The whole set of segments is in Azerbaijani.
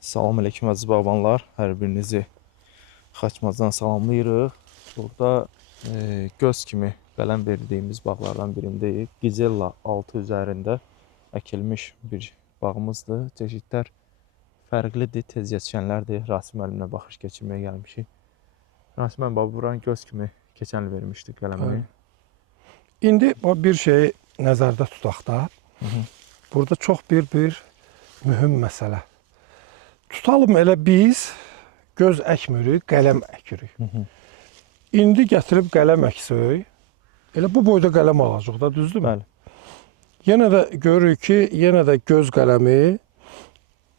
Salam aleyküm əziz bağbanlar. Hər birinizi Xaçmazdan salamlayırıq. Burada göz kimi qələm verdiyimiz bağlardan birindəyik. Gizella 6 üzərində əkilmiş bir bağımızdır. Çeşidlər fərqlidir, tez yetişənlərdir. Rasim müəllimlə baxış keçirməyə gəlmişik. Rasim müəllim, buranı göz kimi keçən il vermişdik qələmini. İndi bir şeyi nəzərdə tutaq da. Burada çox bir mühüm məsələ. Tutalım elə biz göz əkmirik, qələm əkirik. İndi gətirib qələm əksək, elə bu boyda qələm alacaq da, düzdürmü? Bəli. Yenə də görürük ki, yenə də göz qələmi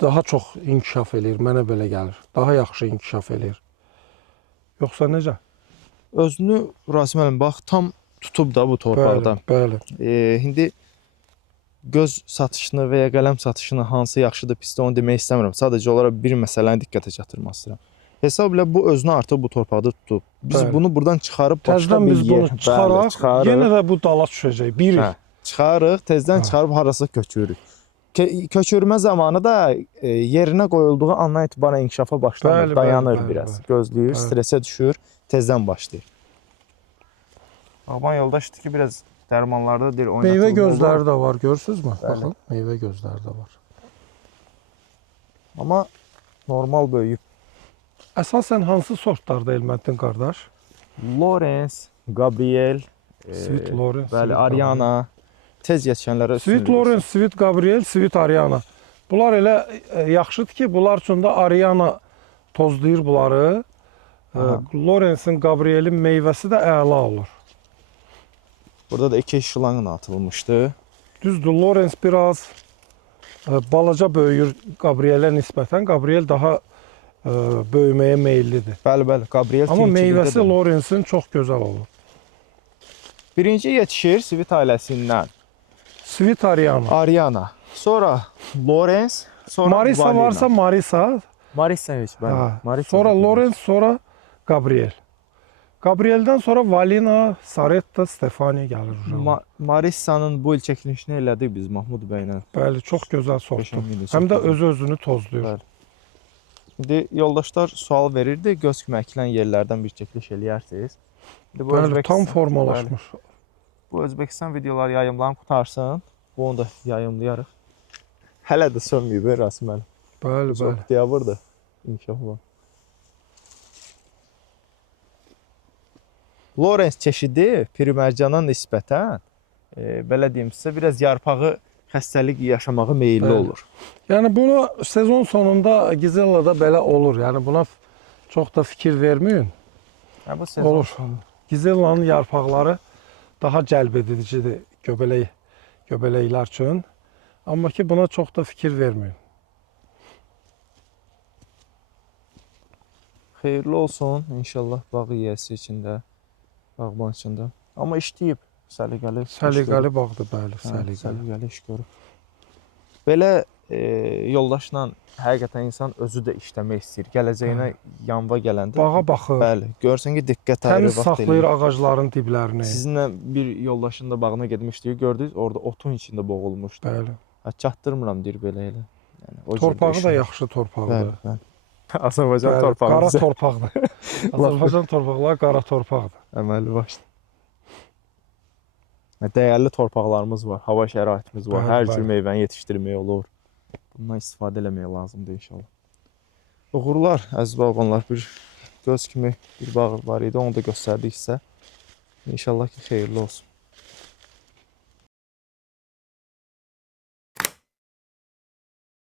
daha çox inkişaf eləyir, mənə belə gəlir. Daha yaxşı inkişaf eləyir. Yoxsa necə? Özünü Rasim müəllim bax tam tutub da bu torpaqda. Bəli. İndi göz satışını və ya qələm satışını hansı yaxşıdır, pisdir onu demək istəmirəm. Sadəcə olaraq bir məsələni diqqətə çatdırmaq istəyirəm. Hesab ilə bu özünü artıq bu torpaqda tutub. Biz bunu buradan çıxarıb başqa bir yer çıxaraq, yenə də bu dala düşəcək. Çıxarıq, tezdən çıxarıb harasa köçürürük. Köçürmə zamanı da yerinə qoyulduğu andan etibarən inkişafa başlanır, dayanır biraz. Gözləyir, stresə düşür, tezdən başlayır. Ağban yoldaşdır ki, biraz dərmanlarda deyir oynatılma. Meyvə gözləri də var, görürsünüzmü? Baxın, meyvə gözləri də var. Amma normal böyüyüb. Əsasən hansı sortlarda Elməddin qardaş? Lorenz, Gabriel, Sweet Lorenz, bəli, Ariana, tez yetişənlərə Sweet Lorenz, Sweet Gabriel, Sweet Ariana. Bunlar elə yaxşıdır ki, bunlar üçün də Ariana tozlayır bunları. Lorenz'in, Gabriel'in meyvəsi də əla olur. Burada da 2 şılangın atılmışdı. Düzdür, Lorenz biraz balaca böyüyür Gabriel'e nisbətən. Gabriel daha böyüməyə meyillidir. Bəli, Gabriel. Amma meyvəsi Lorenz'in çox gözəl olur. Birinci yetişir Sweet ailəsindən. Sweet Ariana. Ariana. Sonra Lorenz, sonra Marisa Valina. varsa Marisa. Marisa heç, bəli. Sonra Lorenz, sonra Gabriel. Gabriel'dən sonra Valina, Saretta, Stefani gəlir. Marisa'nın bu il çəkilişini elədik biz Mahmud bəylə. Bəli, çox gözəl sortdur. Həm də özünü tozluyur. Bəli. İndi yoldaşlar sual verirdi, göz kimi əkilən yerlərdən bir çəkiliş eləyərsiniz. Bəli, tam formalaşmış. Bu Özbəkistan videolar yayımlarını qutarsın. Bunu da yayımlayarıq. Hələ də sönməyib, Rasim müəllim. Bəli. Çox diyavırdı. İnşallah. Lorenz çeşidi Pirimərcana nisbətən, belə deyim sizə, biraz yarpağı xəstəlik yaşamağı meyilli olur. Yəni bunu sezon sonunda Gizella'da belə olur. Yəni buna çox da fikir verməyin. Olur. Gizella'nın yarpaqları daha cəlb edicidir göbələklər üçün. Amma ki buna çox da fikir verməyin. Xeyirli olsun inşallah bağ yiyəsi içində, bağban içində. Amma işləyib, səliqəli. Səliqəli bağdır, bəli, səliqəli iş görüb. Belə yoldaşla həqiqətən insan özü də işləmək istəyir. Gələcəyinə yanva gələndə. Bağa baxır. Bəli, görsən ki diqqət ayırır, vaxt eləyir. Təmiz saxlayır ağacların diblərini. Sizinlə bir yoldaşın da bağına getmişdik, gördünüz, orada otun içində boğulmuşdu. Bəli. Çatdırmıram deyir belə elə. Yəni, torpağı da yaxşı torpaqdır. Bəli. Azərbaycan torpağı. Qara torpaqdır. Azərbaycan torpaqları qara torpaqdır. Əməli başdır. Dəyərli torpaqlarımız var, hava şəraitimiz var, hər cür meyvəni yetişdirmək olur. Bundan istifadə eləmək lazımdır inşallah. Uğurlar, əziz bağbanlar, bir göz kimi bir bağ var idi, onu da göstərdik sizə. İnşallah ki, xeyirli olsun.